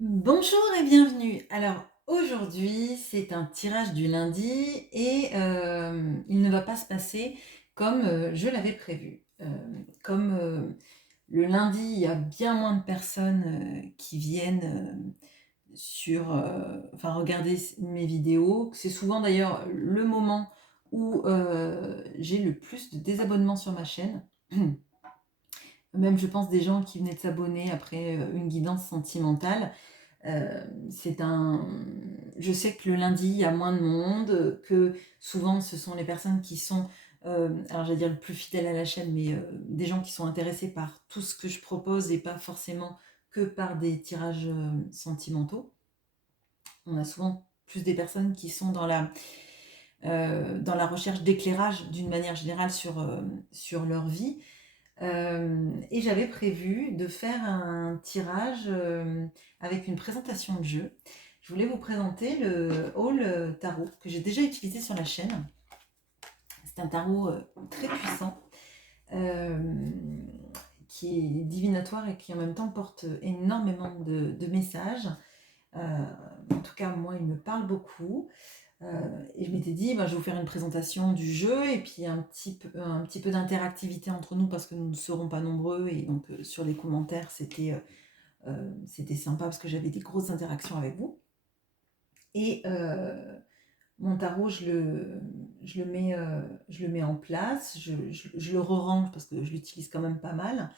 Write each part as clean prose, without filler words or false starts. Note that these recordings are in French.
Bonjour et bienvenue. Alors aujourd'hui, c'est un tirage du lundi et il ne va pas se passer comme, je l'avais prévu. Comme, le lundi, il y a bien moins de personnes, qui viennent, enfin regarder mes vidéos. C'est souvent d'ailleurs le moment où, j'ai le plus de désabonnements sur ma chaîne. Même je pense des gens qui venaient de s'abonner après, une guidance sentimentale. C'est un Je sais que le lundi, il y a moins de monde, que souvent ce sont les personnes qui sont, alors j'allais dire le plus fidèles à la chaîne, mais des gens qui sont intéressés par tout ce que je propose et pas forcément que par des tirages, sentimentaux. On a souvent plus des personnes qui sont dans la recherche d'éclairage d'une manière générale sur leur vie. Et j'avais prévu de faire un tirage avec une présentation de jeu. Je voulais vous présenter le Haul Tarot que j'ai déjà utilisé sur la chaîne. C'est un tarot très puissant euh, qui est divinatoire et qui en même temps porte énormément de messages. En tout cas, moi, il me parle beaucoup. Et je m'étais dit, bah, je vais vous faire une présentation du jeu et puis un petit peu d'interactivité entre nous parce que nous ne serons pas nombreux. Et donc, sur les commentaires, c'était sympa parce que j'avais des grosses interactions avec vous. Et mon tarot, je le mets en place, je le re-range parce que je l'utilise quand même pas mal.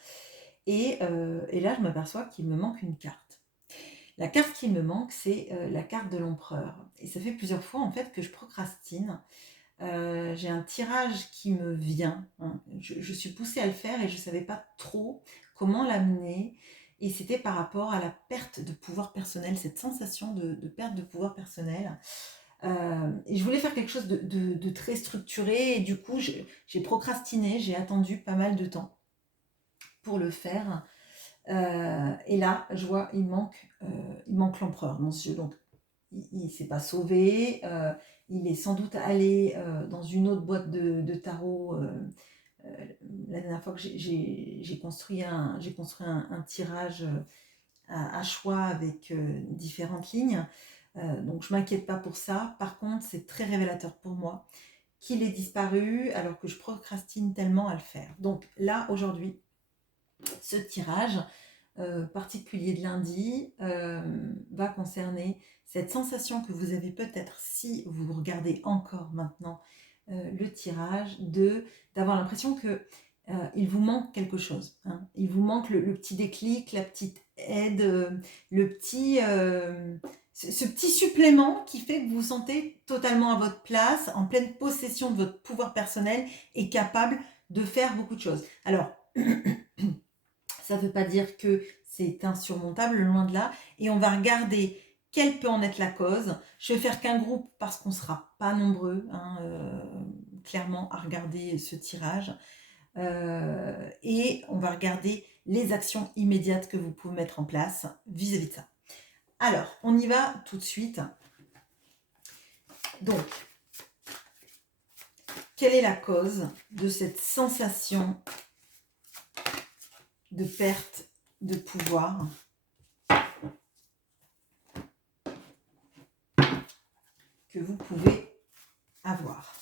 Et là, je m'aperçois qu'il me manque une carte. La carte qui me manque, c'est la carte de l'empereur. Et ça fait plusieurs fois en fait que je procrastine. J'ai un tirage qui me vient, hein. Je suis poussée à le faire et je ne savais pas trop comment l'amener. Et c'était par rapport à la perte de pouvoir personnel, cette sensation de perte de pouvoir personnel. Et je voulais faire quelque chose de très structuré. Et du coup, j'ai procrastiné, j'ai attendu pas mal de temps pour le faire. Et là, je vois, il manque l'empereur dans ce jeu. Donc, il ne s'est pas sauvé. Il est sans doute allé dans une autre boîte de tarot. Euh, la dernière fois que j'ai construit un tirage à choix avec différentes lignes. Donc je ne m'inquiète pas pour ça. Par contre, c'est très révélateur pour moi qu'il ait disparu alors que je procrastine tellement à le faire. Donc là, aujourd'hui, ce tirage particulier de lundi va concerner cette sensation que vous avez peut-être si vous regardez encore maintenant le tirage, d'avoir l'impression que il vous manque quelque chose, hein. Il vous manque le petit déclic, la petite aide, le petit, ce petit supplément qui fait que vous vous sentez totalement à votre place, en pleine possession de votre pouvoir personnel et capable de faire beaucoup de choses. Alors, ça ne veut pas dire que c'est insurmontable, loin de là. Et on va regarder quelle peut en être la cause. Je vais faire qu'un groupe parce qu'on ne sera pas nombreux, hein, clairement, à regarder ce tirage. Et on va regarder les actions immédiates que vous pouvez mettre en place vis-à-vis de ça. Alors, on y va tout de suite. Donc, quelle est la cause de cette sensation de perte de pouvoir que vous pouvez avoir?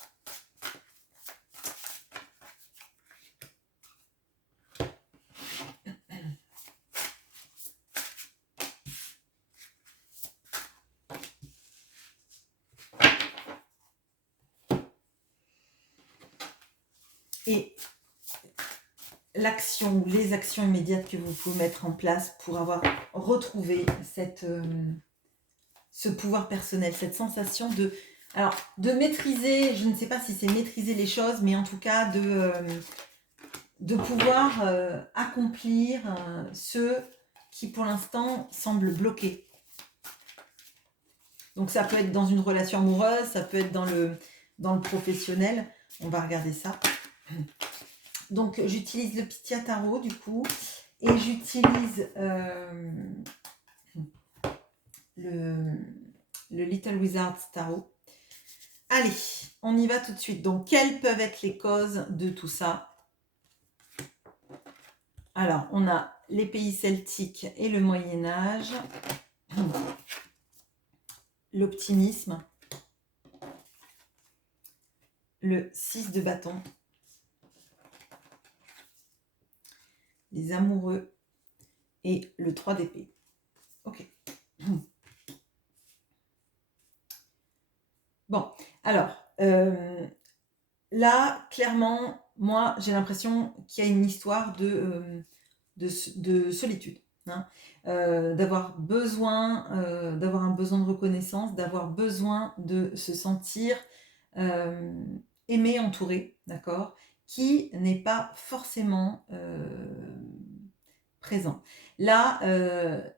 Et l'action ou les actions immédiates que vous pouvez mettre en place pour avoir retrouvé ce pouvoir personnel, cette sensation de maîtriser, je ne sais pas si c'est maîtriser les choses, mais en tout cas de pouvoir accomplir ce qui pour l'instant semble bloqué. Donc ça peut être dans une relation amoureuse, ça peut être dans le professionnel. On va regarder ça. Donc j'utilise le Pythia Tarot du coup et j'utilise le Little Wizard Tarot. Allez, on y va tout de suite. Donc quelles peuvent être les causes de tout ça? Alors on a les pays celtiques et le Moyen-Âge. l'optimisme, le 6 de bâton, les amoureux et le 3 d'épée. Ok. Bon, alors, là, clairement, moi, j'ai l'impression qu'il y a une histoire de solitude. Hein, d'avoir besoin, d'avoir un besoin de reconnaissance, d'avoir besoin de se sentir aimé, entouré, d'accord, qui n'est pas forcément présent. Là,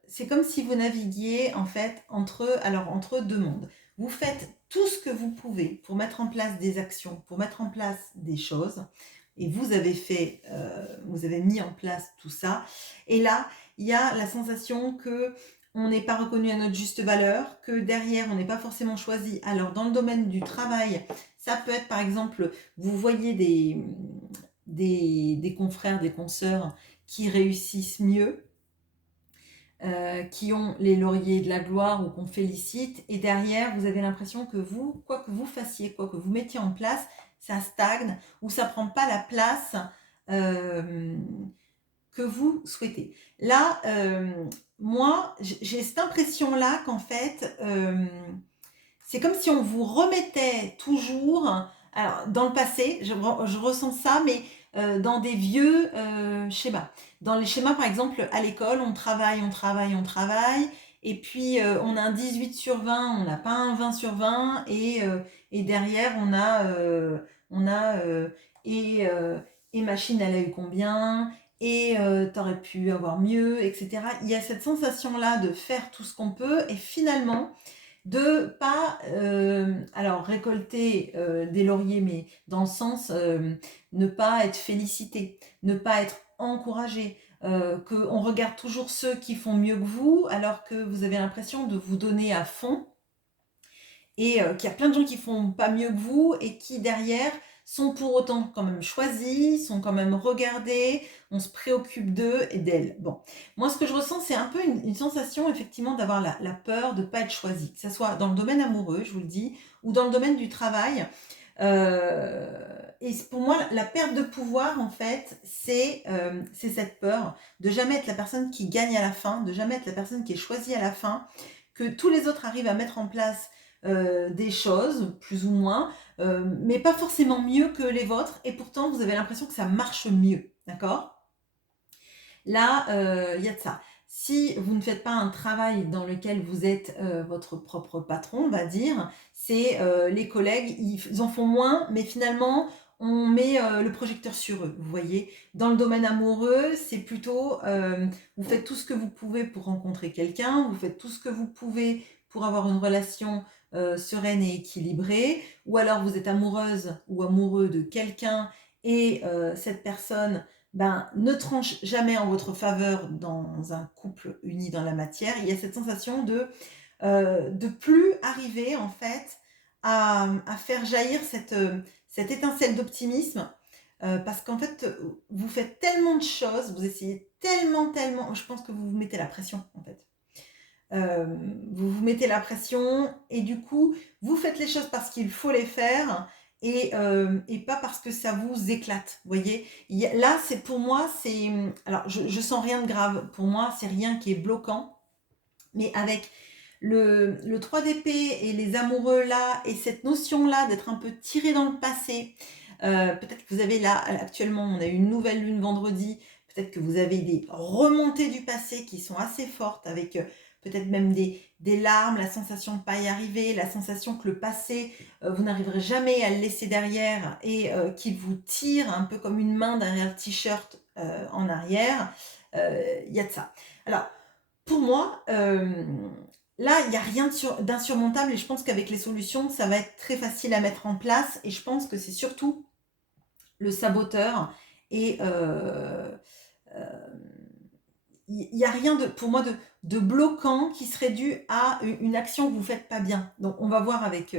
c'est comme si vous naviguiez en fait entre deux mondes. Vous faites tout ce que vous pouvez pour mettre en place des actions, pour mettre en place des choses, et vous avez mis en place tout ça. Et là, il y a la sensation que on n'est pas reconnu à notre juste valeur, que derrière, on n'est pas forcément choisi. Alors, dans le domaine du travail, ça peut être par exemple, vous voyez des confrères, des consoeurs qui réussissent mieux, qui ont les lauriers de la gloire ou qu'on félicite, et derrière, vous avez l'impression que vous, quoi que vous fassiez, quoi que vous mettiez en place, ça stagne ou ça prend pas la place que vous souhaitez. Là, moi, j'ai cette impression-là qu'en fait, c'est comme si on vous remettait toujours, alors dans le passé, je ressens ça, mais dans des vieux schémas. Dans les schémas, par exemple, à l'école, on travaille, et puis on a un 18 sur 20, on n'a pas un 20 sur 20, et derrière, on a et machine, elle a eu combien, et t'aurais pu avoir mieux, etc. Il y a cette sensation-là de faire tout ce qu'on peut, et finalement, de pas alors récolter des lauriers, mais dans le sens ne pas être félicité, ne pas être encouragé, qu'on regarde toujours ceux qui font mieux que vous alors que vous avez l'impression de vous donner à fond, et qu'il y a plein de gens qui font pas mieux que vous et qui derrière sont pour autant quand même choisis, sont quand même regardés, on se préoccupe d'eux et d'elles. Bon, moi ce que je ressens, c'est un peu une sensation effectivement d'avoir la peur de ne pas être choisi, que ce soit dans le domaine amoureux, je vous le dis, ou dans le domaine du travail. Et pour moi, la perte de pouvoir, en fait, c'est cette peur de jamais être la personne qui gagne à la fin, de jamais être la personne qui est choisie à la fin, que tous les autres arrivent à mettre en place des choses, plus ou moins, mais pas forcément mieux que les vôtres, et pourtant vous avez l'impression que ça marche mieux, d'accord? Là, il y a de ça. Si vous ne faites pas un travail dans lequel vous êtes votre propre patron, on va dire, c'est les collègues, ils en font moins, mais finalement, on met le projecteur sur eux, vous voyez. Dans le domaine amoureux, c'est plutôt, vous faites tout ce que vous pouvez pour rencontrer quelqu'un, vous faites tout ce que vous pouvez pour avoir une relation sereine et équilibrée, ou alors vous êtes amoureuse ou amoureux de quelqu'un, et cette personne ne tranche jamais en votre faveur dans un couple uni dans la matière. Il y a cette sensation de plus arriver en fait à faire jaillir cette étincelle d'optimisme, parce qu'en fait vous faites tellement de choses, vous essayez tellement, je pense que vous vous mettez la pression en fait. Vous vous mettez la pression et du coup vous faites les choses parce qu'il faut les faire, et pas parce que ça vous éclate, vous voyez. Là c'est pour moi, alors je sens rien de grave, pour moi c'est rien qui est bloquant, mais avec le 3 d'épée et les amoureux là, et cette notion là d'être un peu tiré dans le passé, peut-être que vous avez là actuellement, on a eu une nouvelle lune vendredi, peut-être que vous avez des remontées du passé qui sont assez fortes, avec peut-être même des larmes, la sensation de ne pas y arriver, la sensation que le passé, vous n'arriverez jamais à le laisser derrière, et qu'il vous tire un peu comme une main derrière le t-shirt en arrière. Il y a de ça. Alors, pour moi, là, il n'y a rien d'insurmontable, et je pense qu'avec les solutions, ça va être très facile à mettre en place, et je pense que c'est surtout le saboteur, et il n'y a rien pour moi de bloquant qui serait dû à une action que vous ne faites pas bien. Donc on va voir avec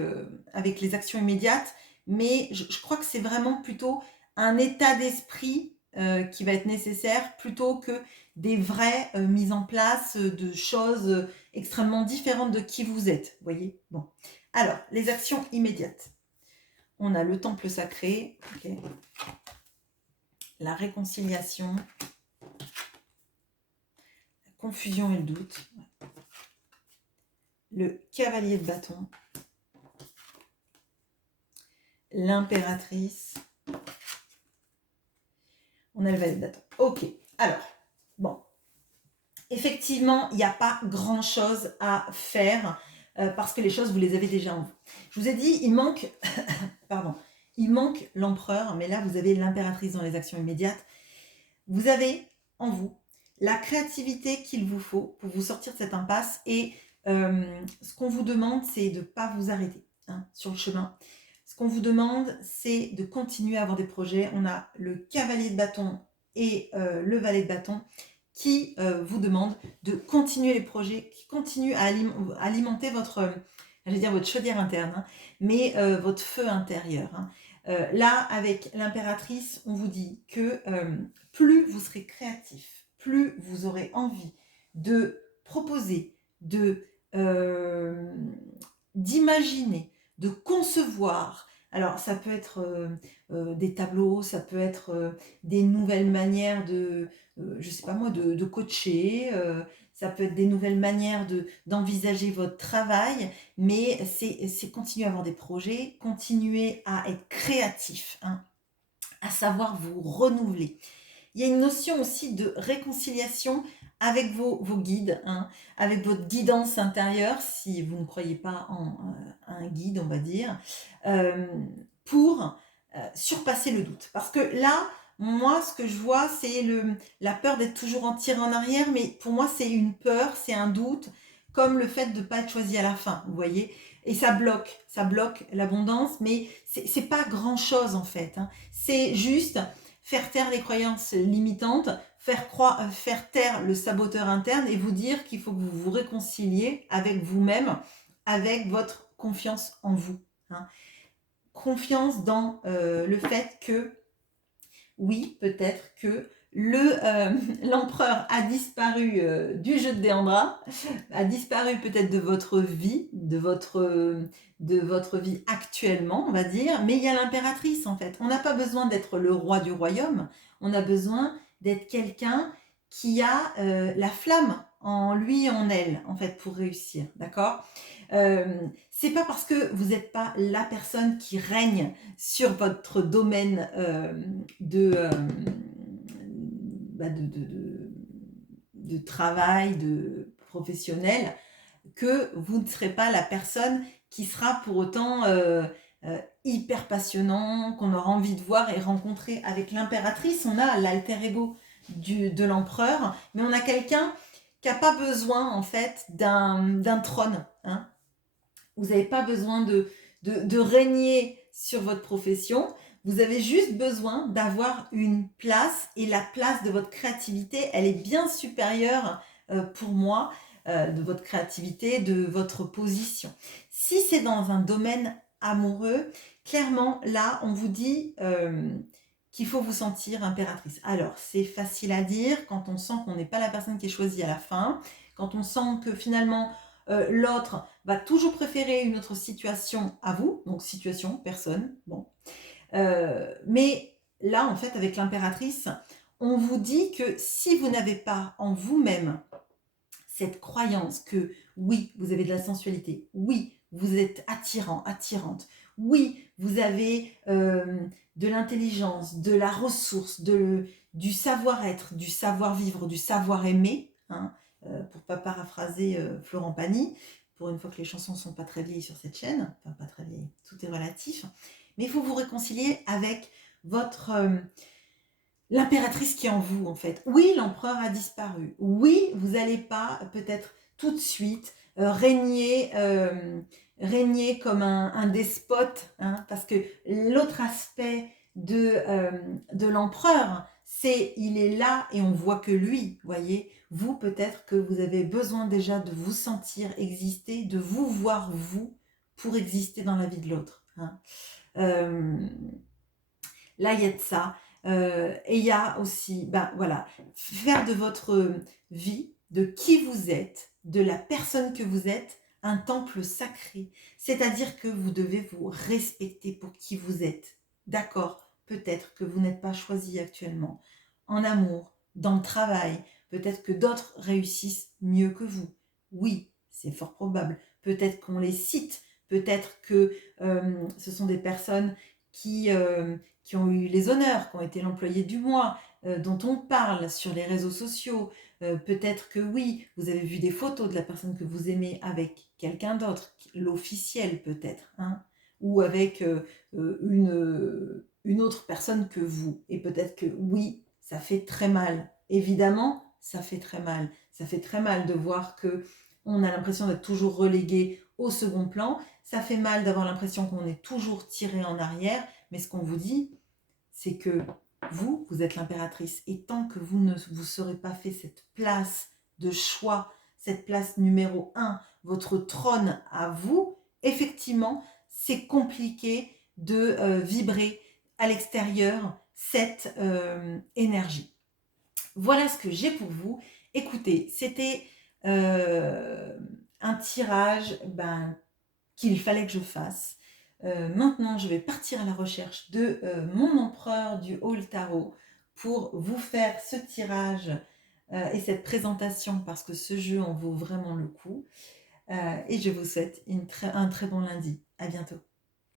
les actions immédiates, mais je crois que c'est vraiment plutôt un état d'esprit qui va être nécessaire, plutôt que des vraies mises en place de choses extrêmement différentes de qui vous êtes, vous voyez. Bon, alors, les actions immédiates. On a le temple sacré, ok, la réconciliation, la confusion et le doute, le cavalier de bâton, l'impératrice, on a le valet de bâton. Ok, alors, bon, effectivement, il n'y a pas grand-chose à faire parce que les choses, vous les avez déjà en vous. Je vous ai dit, il manque, pardon, il manque l'empereur, mais là, vous avez l'impératrice dans les actions immédiates. Vous avez en vous la créativité qu'il vous faut pour vous sortir de cette impasse et ce qu'on vous demande, c'est de ne pas vous arrêter sur le chemin. Ce qu'on vous demande, c'est de continuer à avoir des projets. On a le cavalier de bâton et le valet de bâton qui vous demandent de continuer les projets, qui continuent à alimenter votre, votre chaudière interne, mais votre feu intérieur. Là, avec l'impératrice, on vous dit que plus vous serez créatif, plus vous aurez envie de proposer, d'imaginer, de concevoir. Alors, ça peut être des tableaux, ça peut être des nouvelles manières je sais pas moi, de coacher, ça peut être des nouvelles manières d'envisager votre travail, mais c'est continuer à avoir des projets, continuer à être créatif, à savoir vous renouveler. Il y a une notion aussi de réconciliation avec vos guides, avec votre guidance intérieure, si vous ne croyez pas en un guide, on va dire, pour surpasser le doute. Parce que là, moi, ce que je vois, c'est la peur d'être toujours tiré en arrière, mais pour moi, c'est une peur, c'est un doute, comme le fait de ne pas être choisi à la fin, vous voyez. Et ça bloque l'abondance, mais c'est pas grand-chose en fait. C'est juste faire taire les croyances limitantes, faire taire le saboteur interne et vous dire qu'il faut que vous vous réconciliez avec vous-même, avec votre confiance en vous. Confiance dans le fait que, oui, peut-être que l'empereur a disparu du jeu de Déandra, a disparu peut-être de votre vie, de votre vie actuellement, on va dire, mais il y a l'impératrice en fait. On n'a pas besoin d'être le roi du royaume, on a besoin d'être quelqu'un qui a la flamme en lui, en elle, en fait, pour réussir, d'accord. C'est pas parce que vous n'êtes pas la personne qui règne sur votre domaine de travail, de professionnel, que vous ne serez pas la personne qui sera pour autant hyper passionnant, qu'on aura envie de voir et rencontrer. Avec l'impératrice, on a l'alter ego de l'empereur, mais on a quelqu'un qui n'a pas besoin en fait d'un trône. Vous n'avez pas besoin de régner sur votre profession. Vous avez juste besoin d'avoir une place, et la place de votre créativité, elle est bien supérieure pour moi, de votre créativité, de votre position. Si c'est dans un domaine amoureux, clairement, là, on vous dit qu'il faut vous sentir impératrice. Alors, c'est facile à dire quand on sent qu'on n'est pas la personne qui est choisie à la fin, quand on sent que finalement, l'autre va toujours préférer une autre situation à vous, donc situation, personne, bon. Mais là, en fait, avec l'impératrice, on vous dit que si vous n'avez pas en vous-même cette croyance que oui, vous avez de la sensualité, oui, vous êtes attirant, attirante, oui, vous avez de l'intelligence, de la ressource, du savoir-être, du savoir-vivre, du savoir-aimer, pour pas paraphraser Florent Pagny, pour une fois que les chansons sont pas très vieilles sur cette chaîne, enfin pas très vieilles, tout est relatif, mais il faut vous réconcilier avec votre l'impératrice qui est en vous en fait. Oui, l'empereur a disparu. Oui, vous n'allez pas peut-être tout de suite régner comme un despote, parce que l'autre aspect de l'empereur, c'est il est là et on voit que lui, voyez. Vous, peut-être que vous avez besoin déjà de vous sentir exister, de vous voir vous pour exister dans la vie de l'autre. Là, il y a de ça. Et il y a aussi, ben voilà, faire de votre vie, de qui vous êtes, de la personne que vous êtes, un temple sacré. C'est-à-dire que vous devez vous respecter pour qui vous êtes. D'accord, peut-être que vous n'êtes pas choisi actuellement. En amour, dans le travail, peut-être que d'autres réussissent mieux que vous. Oui, c'est fort probable. Peut-être qu'on les cite, peut-être que ce sont des personnes qui ont eu les honneurs, qui ont été l'employé du mois, dont on parle sur les réseaux sociaux. Peut-être que oui, vous avez vu des photos de la personne que vous aimez avec quelqu'un d'autre, l'officiel peut-être, hein, ou avec une autre personne que vous. Et peut-être que oui, ça fait très mal. Évidemment, ça fait très mal. Ça fait très mal de voir que on a l'impression d'être toujours relégué au second plan. Ça fait mal d'avoir l'impression qu'on est toujours tiré en arrière. Mais ce qu'on vous dit, c'est que vous êtes l'impératrice. Et tant que vous ne vous serez pas fait cette place de choix, cette place numéro un, votre trône à vous, effectivement, c'est compliqué de vibrer à l'extérieur cette énergie. Voilà ce que j'ai pour vous. Écoutez, c'était un tirage qu'il fallait que je fasse. Maintenant, je vais partir à la recherche de mon empereur du Haut Tarot pour vous faire ce tirage et cette présentation parce que ce jeu en vaut vraiment le coup. Et je vous souhaite un très bon lundi. À bientôt.